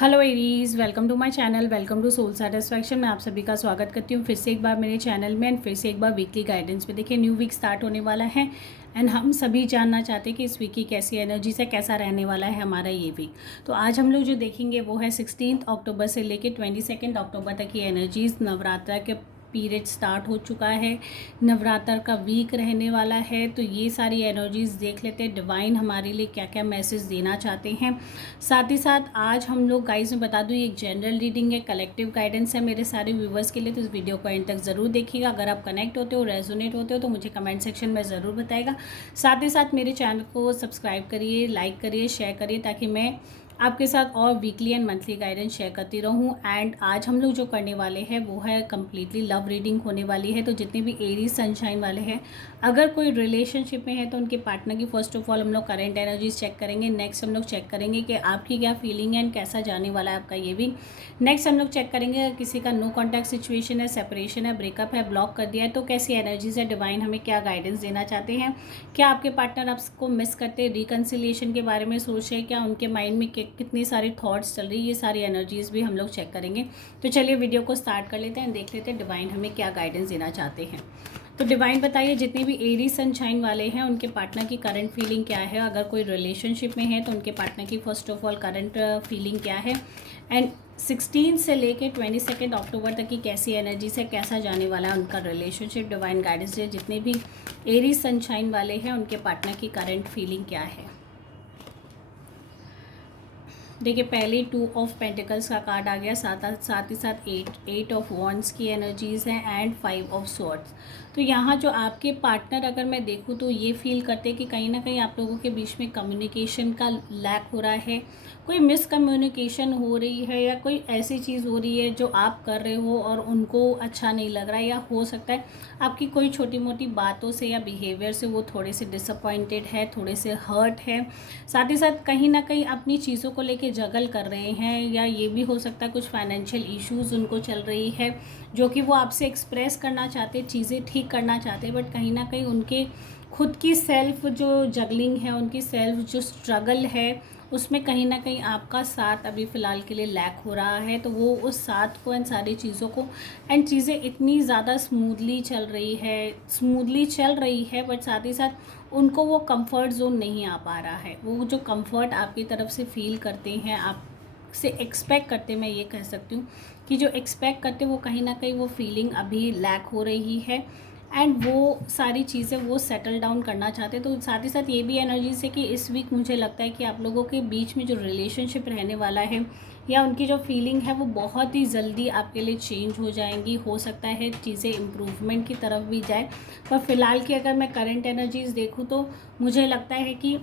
Hello Aries, welcome to my channel, welcome to soul satisfaction. मैं आप सभी का स्वागत करती हूँ फिर से एक बार मेरे चैनल में एंड फिर से एक बार वीकली गाइडेंस में। देखिए, न्यू वीक स्टार्ट होने वाला है एंड हम सभी जानना चाहते हैं कि इस वीक की कैसी एनर्जी से कैसा रहने वाला है हमारा ये वीक। तो आज हम लोग जो देखेंगे वो है 16 अक्टूबर से लेकर 22 अक्टूबर तक की एनर्जीज। नवरात्र के पीरियड स्टार्ट हो चुका है, नवरात्र का वीक रहने वाला है, तो ये सारी एनर्जीज देख लेते हैं डिवाइन हमारे लिए क्या क्या मैसेज देना चाहते हैं। साथ ही साथ आज हम लोग गाइस में बता दूँ, एक जनरल रीडिंग है, कलेक्टिव गाइडेंस है मेरे सारे व्यूवर्स के लिए, तो इस वीडियो को एंड तक ज़रूर देखिएगा। अगर आप कनेक्ट होते हो, रेजोनेट होते हो तो मुझे कमेंट सेक्शन में ज़रूर बताएगा। साथ ही साथ मेरे चैनल को सब्सक्राइब करिए, लाइक करिए, शेयर करिए, ताकि मैं आपके साथ और weekly and monthly guidance share करती रहूँ। एंड आज हम लोग जो करने वाले हैं वो है कम्प्लीटली लव रीडिंग होने वाली है। तो जितने भी एरीज सनशाइन वाले हैं, अगर कोई रिलेशनशिप में है तो उनके पार्टनर की फर्स्ट ऑफ ऑल हम लोग करंट एनर्जीज चेक करेंगे। नेक्स्ट हम लोग चेक करेंगे कि आपकी क्या फीलिंग है एंड कैसा जाने वाला है आपका ये भी। नेक्स्ट हम लोग चेक करेंगे अगर किसी का नो कॉन्टैक्ट सिचुएशन है, सेपरेशन है, ब्रेकअप है, ब्लॉक कर दिया है, तो कैसी एनर्जीज है, डिवाइन हमें क्या गाइडेंस देना चाहते हैं। क्या आपके पार्टनर आपको मिस करते हैं, रिकन्सिलिएशन के बारे में सोच रहे हैं, क्या उनके माइंड में कितनी सारी थॉट्स चल रही है, ये सारी एनर्जीज भी हम लोग चेक करेंगे। तो चलिए वीडियो को स्टार्ट कर लेते हैं, देख लेते हैं डिवाइन हमें क्या गाइडेंस देना चाहते हैं। तो डिवाइन बताइए, जितने भी एरीज सनशाइन वाले हैं उनके पार्टनर की करंट फीलिंग क्या है। अगर कोई रिलेशनशिप में है तो उनके पार्टनर की first of all current feeling क्या है एंड 16 से लेके 22 अक्टूबर तक की कैसी एनर्जी से कैसा जाने वाला है उनका रिलेशनशिप। डिवाइन गाइडेंस है, जितने भी एरीज सनशाइन वाले हैं उनके पार्टनर की करंट फीलिंग क्या है। देखिए, पहले 2 ऑफ पेंटिकल्स का कार्ड आ गया, साथ ही साथ 8 ऑफ वॉन्ड्स की एनर्जीज़ हैं एंड 5 ऑफ स्वॉर्ड्स। तो यहाँ जो आपके पार्टनर अगर मैं देखूँ तो ये फील करते हैं कि कहीं ना कहीं आप लोगों के बीच में कम्युनिकेशन का लैक हो रहा है, कोई मिसकम्युनिकेशन हो रही है, या कोई ऐसी चीज़ हो रही है जो आप कर रहे हो और उनको अच्छा नहीं लग रहा है, या हो सकता है आपकी कोई छोटी मोटी बातों से या बिहेवियर से वो थोड़े से डिसअपॉइंटेड है, थोड़े से हर्ट है। साथ ही साथ कहीं ना कहीं अपनी चीज़ों को लेके जगल कर रहे हैं, या ये भी हो सकता है कुछ फाइनेंशियल इश्यूज उनको चल रही है जो कि वो आपसे एक्सप्रेस करना चाहते, चीज़ें ठीक करना चाहते, बट कहीं ना कहीं उनके खुद की सेल्फ जो जगलिंग है, उनकी सेल्फ जो स्ट्रगल है, उसमें कहीं ना कहीं आपका साथ अभी फ़िलहाल के लिए लैक हो रहा है। तो वो उस साथ को एंड सारी चीज़ों को एंड चीज़ें इतनी ज़्यादा स्मूथली चल रही है बट साथ ही साथ उनको वो कंफर्ट जोन नहीं आ पा रहा है। वो जो कंफर्ट आपकी तरफ से फील करते हैं, आप से एक्सपेक्ट करते, मैं ये कह सकती हूँ कि जो एक्सपेक्ट करते वो कहीं ना कहीं वो फीलिंग अभी लैक हो रही है एंड वो सारी चीज़ें वो सेटल डाउन करना चाहते हैं। तो साथ ही साथ ये भी एनर्जी से कि इस वीक मुझे लगता है कि आप लोगों के बीच में जो रिलेशनशिप रहने वाला है या उनकी जो फीलिंग है वो बहुत ही जल्दी आपके लिए चेंज हो जाएंगी। हो सकता है चीज़ें इम्प्रूवमेंट की तरफ भी जाए, पर फिलहाल की अगर मैं करंट एनर्जीज देखूँ तो मुझे लगता है कि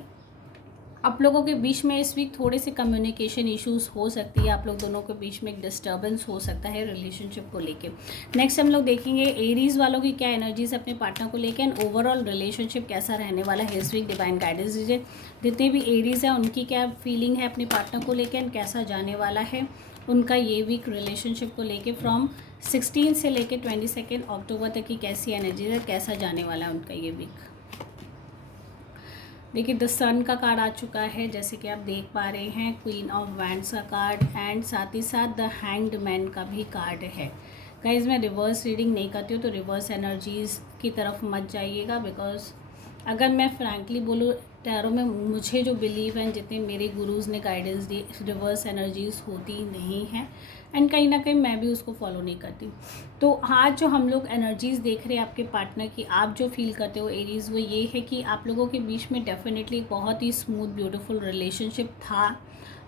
आप लोगों के बीच में इस वीक थोड़े से कम्युनिकेशन इश्यूज हो सकती है, आप लोग दोनों के बीच में एक डिस्टर्बेंस हो सकता है रिलेशनशिप को लेके। नेक्स्ट हम लोग देखेंगे एरीज वालों की क्या एनर्जीज अपने पार्टनर को लेके एंड ओवरऑल रिलेशनशिप कैसा रहने वाला है इस वीक। डिवाइन गाइडेंस दीजिए, जितने भी एरीज हैं उनकी क्या फीलिंग है अपने पार्टनर को लेके एंड कैसा जाने वाला है उनका ये वीक रिलेशनशिप को लेके। फ्रॉम 16 से लेके 22 अक्टूबर तक की कैसी एनर्जीज है, कैसा जाने वाला है उनका ये वीक। देखिए, द सन का कार्ड आ चुका है, जैसे कि आप देख पा रहे हैं, क्वीन ऑफ वैंड्स का कार्ड एंड साथ ही साथ द हैंग्ड मैन का भी कार्ड है। गाइस, मैं रिवर्स रीडिंग नहीं करती हूँ तो रिवर्स एनर्जीज़ की तरफ मत जाइएगा, बिकॉज अगर मैं फ्रैंकली बोलूँ टैरो में मुझे जो बिलीव है, जितने मेरे गुरुज़ ने गाइडेंस दी, रिवर्स एनर्जीज़ होती नहीं हैं एंड कहीं ना कहीं मैं भी उसको फॉलो नहीं करती। तो आज जो हम लोग एनर्जीज़ देख रहे हैं आपके पार्टनर की, आप जो फील करते हो एरीज़, वो ये है कि आप लोगों के बीच में डेफिनेटली बहुत ही स्मूथ ब्यूटीफुल रिलेशनशिप था,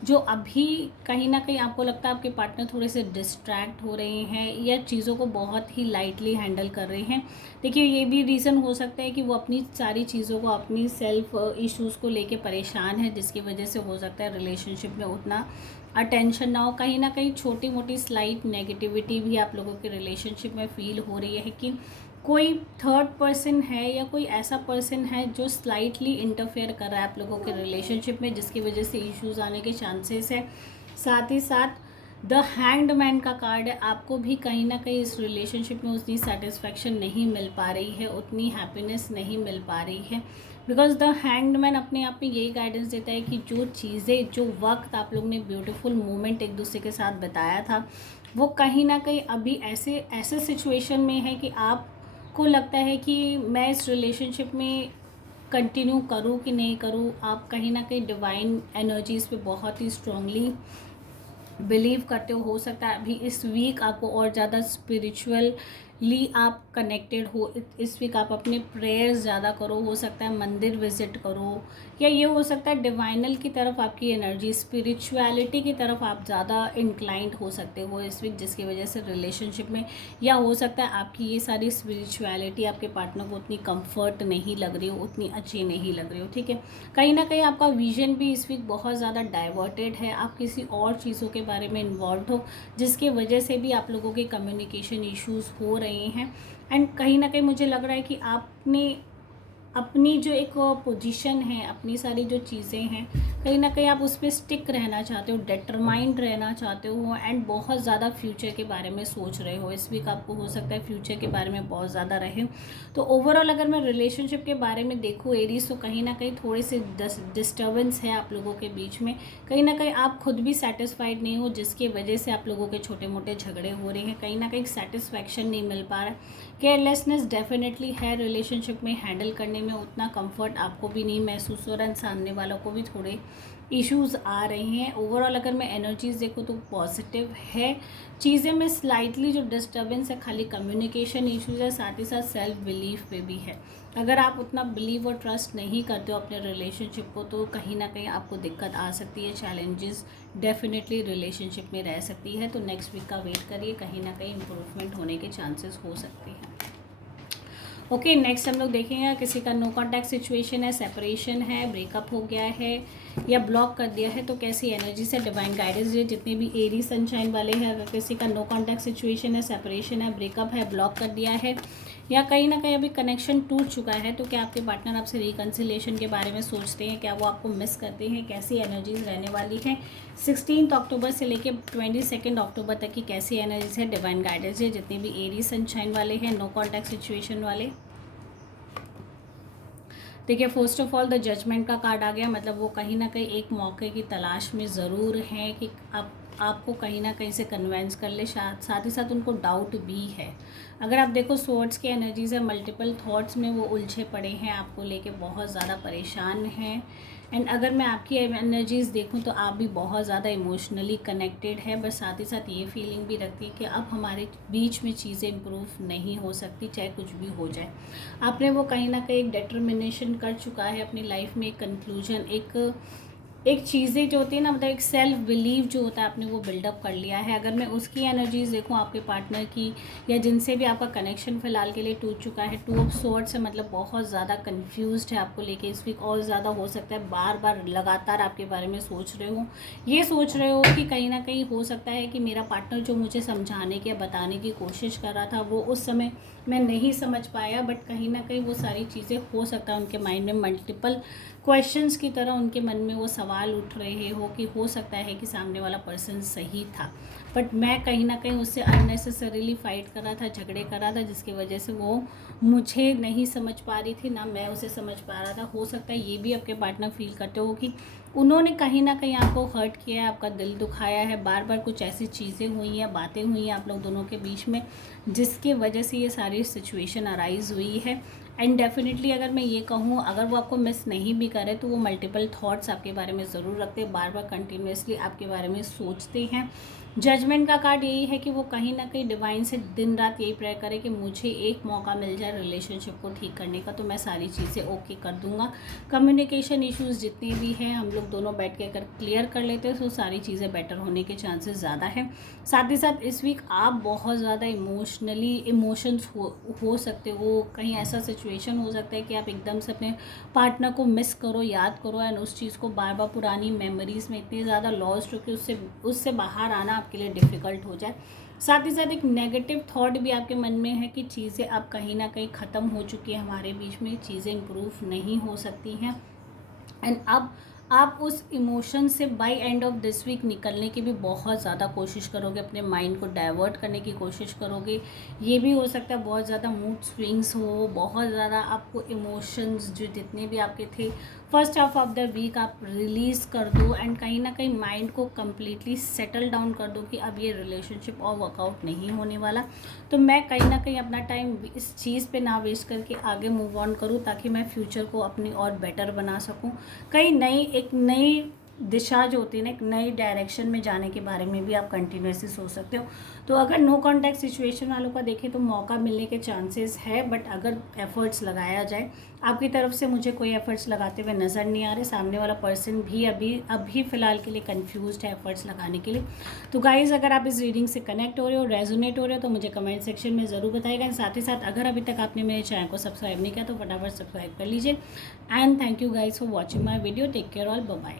जो अभी कहीं ना कहीं आपको लगता है आपके पार्टनर थोड़े से डिस्ट्रैक्ट हो रहे हैं या चीज़ों को बहुत ही लाइटली हैंडल कर रहे हैं। देखिए, ये भी रीज़न हो सकता है कि वो अपनी सारी चीज़ों को, अपनी सेल्फ इश्यूज़ को लेके परेशान है, जिसकी वजह से हो सकता है रिलेशनशिप में उतना अटेंशन ना हो। कहीं ना कहीं छोटी मोटी स्लाइट नेगेटिविटी भी आप लोगों के रिलेशनशिप में फील हो रही है कि कोई थर्ड पर्सन है या कोई ऐसा पर्सन है जो स्लाइटली इंटरफेयर कर रहा है आप लोगों के रिलेशनशिप में, जिसकी वजह से इश्यूज आने के चांसेस है। साथ ही साथ द हैंग्ड मैन का कार्ड है, आपको भी कहीं ना कहीं इस रिलेशनशिप में उतनी सेटिस्फैक्शन नहीं मिल पा रही है, उतनी हैप्पीनेस नहीं मिल पा रही है। बिकॉज द हैंग्ड मैन अपने आप में यही गाइडेंस देता है कि जो चीज़ें, जो वक्त आप लोग ने ब्यूटीफुल मोमेंट एक दूसरे के साथ बिताया था, वो कहीं ना कहीं अभी ऐसे ऐसे सिचुएशन में है कि आपको लगता है कि मैं इस रिलेशनशिप में कंटिन्यू करूँ कि नहीं करूँ। आप कहीं ना कहीं डिवाइन एनर्जीज़ पे बहुत ही स्ट्रांगली बिलीव करते हो सकता है अभी इस वीक आपको और ज़्यादा स्पिरिचुअली आप कनेक्टेड हो। इस वीक आप अपने प्रेयर्स ज़्यादा करो, हो सकता है मंदिर विजिट करो, या ये हो सकता है डिवाइनल की तरफ आपकी एनर्जी, स्पिरिचुअलिटी की तरफ आप ज़्यादा इंक्लाइंड हो सकते हो इस वीक, जिसकी वजह से रिलेशनशिप में, या हो सकता है आपकी ये सारी स्पिरिचुअलिटी आपके पार्टनर को उतनी कंफर्ट नहीं लग रही हो, उतनी अच्छी नहीं लग रही हो, ठीक है। कहीं ना कहीं आपका विजन भी इस वीक बहुत ज़्यादा डाइवर्टेड है, आप किसी और चीज़ों के बारे में इन्वॉल्व हो, जिसकी वजह से भी आप लोगों के कम्युनिकेशन इश्यूज़ हो रहे हैं। एंड कहीं ना कहीं मुझे लग रहा है कि आपने अपनी जो एक पोजीशन है, अपनी सारी जो चीज़ें हैं, कहीं ना कहीं आप उस पर स्टिक रहना चाहते हो, डिटरमाइंड रहना चाहते हो, एंड बहुत ज़्यादा फ्यूचर के बारे में सोच रहे हो। इस वीक आपको हो सकता है फ्यूचर के बारे में बहुत ज़्यादा रहे। तो ओवरऑल अगर मैं रिलेशनशिप के बारे में देखूँ एरीज, तो कहीं ना कहीं थोड़ी सी डिस्टर्बेंस है आप लोगों के बीच में। कहीं ना कहीं आप खुद भी सेटिस्फाइड नहीं हो, जिसकी वजह से आप लोगों के छोटे मोटे झगड़े हो रहे हैं। कहीं ना कहीं सेटिस्फैक्शन नहीं मिल पा रहा है। केयरलेसनेस डेफिनेटली है रिलेशनशिप में, हैंडल करने में उतना कंफर्ट आपको भी नहीं महसूस हो रहा है, सामने वालों को भी थोड़े इश्यूज आ रहे हैं। ओवरऑल अगर मैं एनर्जीज देखूँ तो पॉजिटिव है चीज़ें में, स्लाइटली जो डिस्टर्बेंस है खाली कम्युनिकेशन इश्यूज है, साथ ही साथ सेल्फ बिलीफ पे भी है। अगर आप उतना बिलीव और ट्रस्ट नहीं करते हो अपने रिलेशनशिप को, तो कहीं ना कहीं आपको दिक्कत आ सकती है, चैलेंजेस डेफिनेटली रिलेशनशिप में रह सकती है। तो नेक्स्ट वीक का वेट करिए, कहीं ना कहीं इम्प्रूवमेंट होने के चांसेस हो सकते हैं। ओके, नेक्स्ट हम लोग देखेंगे किसी का नो कॉन्टैक्ट सिचुएशन है, सेपरेशन है, ब्रेकअप हो गया है या ब्लॉक कर दिया है, तो कैसी एनर्जी से डिवाइन गाइडेंस है जितने भी एरी सनशाइन वाले हैं। अगर किसी का नो कॉन्टैक्ट सिचुएशन है, सेपरेशन है, ब्रेकअप है, ब्लॉक कर दिया है, या कहीं ना कहीं अभी कनेक्शन टूट चुका है, तो क्या आपके पार्टनर आपसे रिकन्सिलेशन के बारे में सोचते हैं, क्या वो आपको मिस करते हैं, कैसी एनर्जीज रहने वाली है 16 अक्टूबर से लेके 22 अक्टूबर तक की कैसी एनर्जीज है, डिवाइन गाइडेंस है जितने भी एरी सनशाइन वाले हैं, नो कॉन्टैक्ट सिचुएशन वाले। देखिए, first of all the judgement का कार्ड आ गया, मतलब वो कहीं ना कहीं एक मौके की तलाश में ज़रूर हैं कि आपको कहीं ना कहीं से कन्वेंस कर ले, साथ ही साथ उनको डाउट भी है। अगर आप देखो सोर्ड्स की एनर्जीज है, मल्टीपल थॉट्स में वो उलझे पड़े हैं, आपको लेके बहुत ज़्यादा परेशान हैं। एंड अगर मैं आपकी एनर्जीज़ देखूं तो आप भी बहुत ज़्यादा इमोशनली कनेक्टेड है, बस साथ ही साथ ये फीलिंग भी रखती है कि अब हमारे बीच में चीज़ें इम्प्रूव नहीं हो सकती, चाहे कुछ भी हो जाए। आपने वो कहीं ना कहीं एक डिटर्मिनेशन कर चुका है अपनी लाइफ में, एक कंक्लूजन, एक चीज़ें जो होती है ना, मतलब एक सेल्फ बिलीव जो होता है आपने वो बिल्डअप कर लिया है। अगर मैं उसकी एनर्जीज देखूँ आपके पार्टनर की, या जिनसे भी आपका कनेक्शन फ़िलहाल के लिए टूट चुका है, 2 ऑफ स्वॉर्ड्स है, मतलब बहुत ज़्यादा कंफ्यूज्ड है आपको लेके इस वीक, और ज़्यादा हो सकता है बार बार लगातार आपके बारे में सोच रहे हो, ये सोच रहे हो कि कहीं ना कहीं हो सकता है कि मेरा पार्टनर जो मुझे समझाने की या बताने की कोशिश कर रहा था वो उस समय मैं नहीं समझ पाया, बट कहीं ना कहीं वो सारी चीज़ें हो सकता है उनके माइंड में मल्टीपल क्वेश्चंस की तरह उनके मन में वो सवाल उठ रहे हो कि हो सकता है कि सामने वाला पर्सन सही था, बट मैं कहीं ना कहीं उससे अननेसेसरीली फाइट कर रहा था, झगड़े कर रहा था, जिसकी वजह से वो मुझे नहीं समझ पा रही थी, ना मैं उसे समझ पा रहा था। हो सकता है ये भी आपके पार्टनर फील करते हो कि उन्होंने कहीं ना कहीं आपको हर्ट किया है, आपका दिल दुखाया है, बार बार कुछ ऐसी चीज़ें हुई हैं, बातें हुई हैं आप लोग दोनों के बीच में, जिसकी वजह से ये सारी सिचुएशन अराइज़ हुई है। एंड डेफिनेटली अगर मैं ये कहूँ, अगर वो आपको मिस नहीं भी करे तो वो मल्टीपल थॉट्स आपके बारे में ज़रूर रखते हैं, बार बार कंटिन्यूसली आपके बारे में सोचते हैं। जजमेंट का कार्ड यही है कि वो कहीं ना कहीं डिवाइन से दिन रात यही प्रेयर करे कि मुझे एक मौका मिल जाए रिलेशनशिप को ठीक करने का, तो मैं सारी चीज़ें ओके कर दूंगा। कम्युनिकेशन इश्यूज़ जितने भी हैं हम लोग दोनों बैठ के अगर क्लियर कर लेते हैं तो सारी चीज़ें बेटर होने के चांसेस ज़्यादा हैं। साथ ही साथ इस वीक आप बहुत ज़्यादा इमोशंस हो सकते हो, कहीं ऐसा सिचुएशन हो सकता है कि आप एकदम से अपने पार्टनर को मिस करो, याद करो, एंड उस चीज़ को बार बार पुरानी मेमोरीज़ में इतनी ज़्यादा लॉस्ट हो कि उससे बाहर आना आपके लिए डिफ़िकल्ट हो जाए। साथ ही साथ एक नेगेटिव थॉट भी आपके मन में है कि चीज़ें अब कहीं ना कहीं ख़त्म हो चुकी है, हमारे बीच में चीज़ें इम्प्रूव नहीं हो सकती हैं, एंड अब आप उस इमोशन से by end of this week निकलने की भी बहुत ज़्यादा कोशिश करोगे, अपने माइंड को डाइवर्ट करने की कोशिश करोगे। ये भी हो सकता है बहुत ज़्यादा मूड स्विंग्स हो, बहुत ज़्यादा आपको इमोशंस जो जितने भी आपके थे first half of the week आप रिलीज़ कर दो एंड कहीं ना कहीं माइंड को कम्प्लीटली सेटल डाउन कर दो कि अब ये रिलेशनशिप और वर्कआउट नहीं होने वाला। तो मैं कहीं ना कहीं अपना टाइम इस चीज़ पे ना वेस्ट करके आगे मूव ऑन करूँ, ताकि मैं फ्यूचर को अपनी और बेटर बना सकूँ। कहीं एक नई दिशा जो होती है ना, एक नई डायरेक्शन में जाने के बारे में भी आप कंटिन्यूसली सोच सकते हो। तो अगर नो कॉन्टैक्ट सिचुएशन वालों का देखें तो मौका मिलने के चांसेस है, बट अगर एफर्ट्स लगाया जाए, आपकी तरफ से मुझे कोई एफर्ट्स लगाते हुए नज़र नहीं आ रहे। सामने वाला पर्सन भी अभी फ़िलहाल के लिए कंफ्यूज्ड है एफर्ट्स लगाने के लिए। तो गाइज़, अगर आप इस रीडिंग से कनेक्ट हो रहे हो, रेजोनेट हो रहे हो, तो मुझे कमेंट सेक्शन में ज़रूर बताइएगा। साथ ही साथ अगर अभी तक आपने मेरे चैनल को सब्सक्राइब नहीं किया तो फटाफट सब्सक्राइब कर लीजिए। And thank you guys for watching my video. Take care all, bye bye.